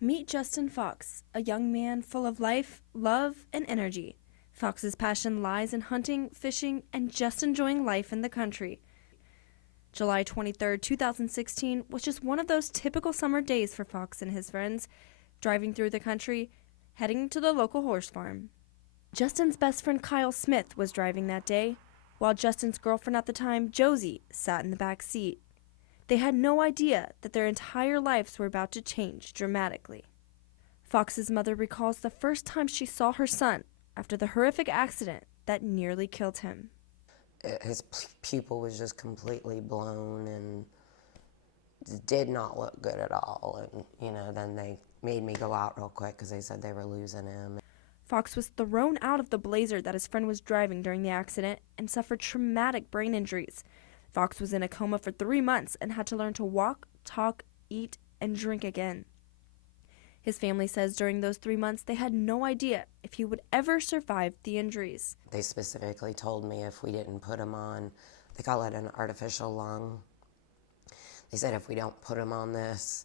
Meet Justin Fox, a young man full of life, love, and energy. Fox's passion lies in hunting, fishing, and just enjoying life in the country. July 23, 2016 was just one of those typical summer days for Fox and his friends, driving through the country, heading to the local horse farm. Justin's best friend Kyle Smith was driving that day, while Justin's girlfriend at the time, Josie, sat in the back seat. They had no idea that their entire lives were about to change dramatically. Fox's mother recalls the first time she saw her son after the horrific accident that nearly killed him. His pupil was just completely blown and did not look good at all. And, then they made me go out real quick because they said they were losing him. Fox was thrown out of the Blazer that his friend was driving during the accident and suffered traumatic brain injuries. Fox was in a coma for 3 months and had to learn to walk, talk, eat, and drink again. His family says during those 3 months they had no idea if he would ever survive the injuries. They specifically told me if we didn't put him on, they call it an artificial lung. They said if we don't put him on this,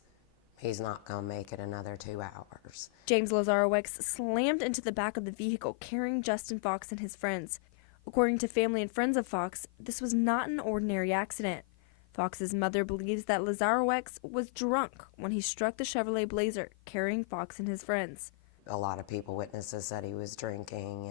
he's not going to make it another 2 hours. James Lazarowicz slammed into the back of the vehicle carrying Justin Fox and his friends. According to family and friends of Fox, this was not an ordinary accident. Fox's mother believes that Lazarowicz was drunk when he struck the Chevrolet Blazer carrying Fox and his friends. A lot of witnesses said he was drinking,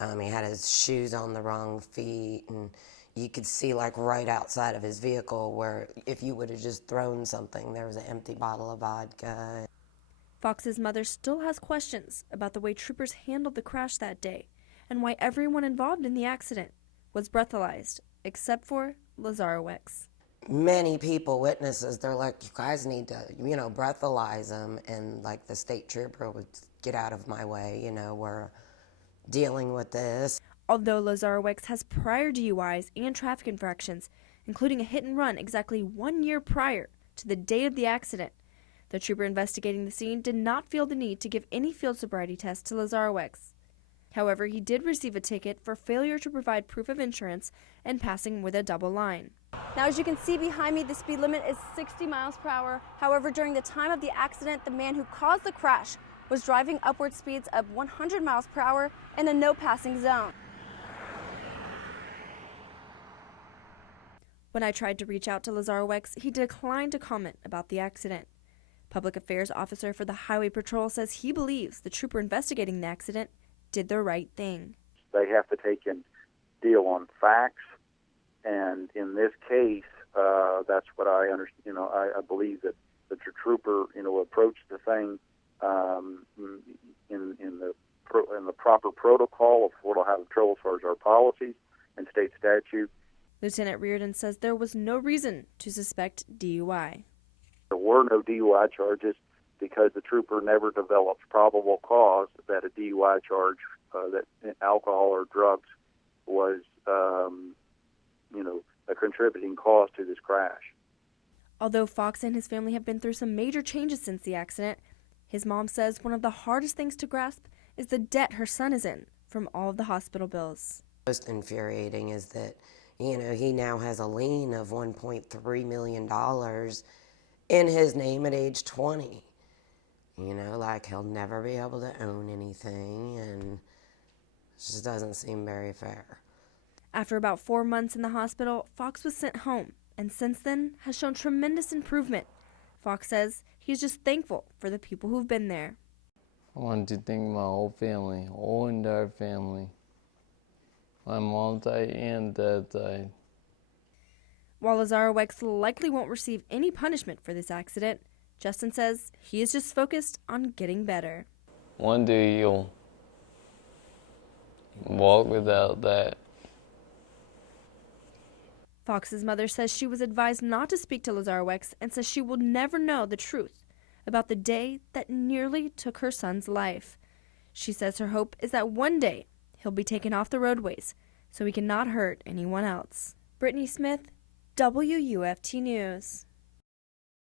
and he had his shoes on the wrong feet, and you could see right outside of his vehicle where if you would have just thrown something, there was an empty bottle of vodka. Fox's mother still has questions about the way troopers handled the crash that day and why everyone involved in the accident was breathalyzed, except for Lazarowicz. Many people, witnesses, they're like, you guys need to, breathalyze him, and the state trooper would get out of my way, we're dealing with this. Although Lazarowicz has prior DUIs and traffic infractions, including a hit and run exactly 1 year prior to the date of the accident, the trooper investigating the scene did not feel the need to give any field sobriety tests to Lazarowicz. However, he did receive a ticket for failure to provide proof of insurance and passing with a double line. Now, as you can see behind me, the speed limit is 60 miles per hour. However, during the time of the accident, the man who caused the crash was driving upward speeds of 100 miles per hour in a no passing zone. When I tried to reach out to Lazarowicz, he declined to comment about the accident. Public Affairs Officer for the Highway Patrol says he believes the trooper investigating the accident did the right thing. They have to take and deal on facts, and in this case, that's what I understand. I believe that the trooper, approached the thing in the proper protocol of how to control as far as our policies and state statute. Lieutenant Reardon says there was no reason to suspect DUI. There were no DUI charges because the trooper never developed probable cause that a DUI charge, that alcohol or drugs was, a contributing cause to this crash. Although Fox and his family have been through some major changes since the accident, his mom says one of the hardest things to grasp is the debt her son is in from all of the hospital bills. Most infuriating is that, he now has a lien of $1.3 million in his name at age 20. He'll never be able to own anything, and it just doesn't seem very fair. After about 4 months in the hospital, Fox was sent home, and since then has shown tremendous improvement. Fox says he's just thankful for the people who've been there. I wanted to thank my whole family, whole entire family. My mom died and dad died. While Lazarowicz likely won't receive any punishment for this accident, Justin says he is just focused on getting better. One day you'll walk without that. Fox's mother says she was advised not to speak to Lazarowicz and says she will never know the truth about the day that nearly took her son's life. She says her hope is that one day he'll be taken off the roadways so he cannot hurt anyone else. Brittany Smith, WUFT News.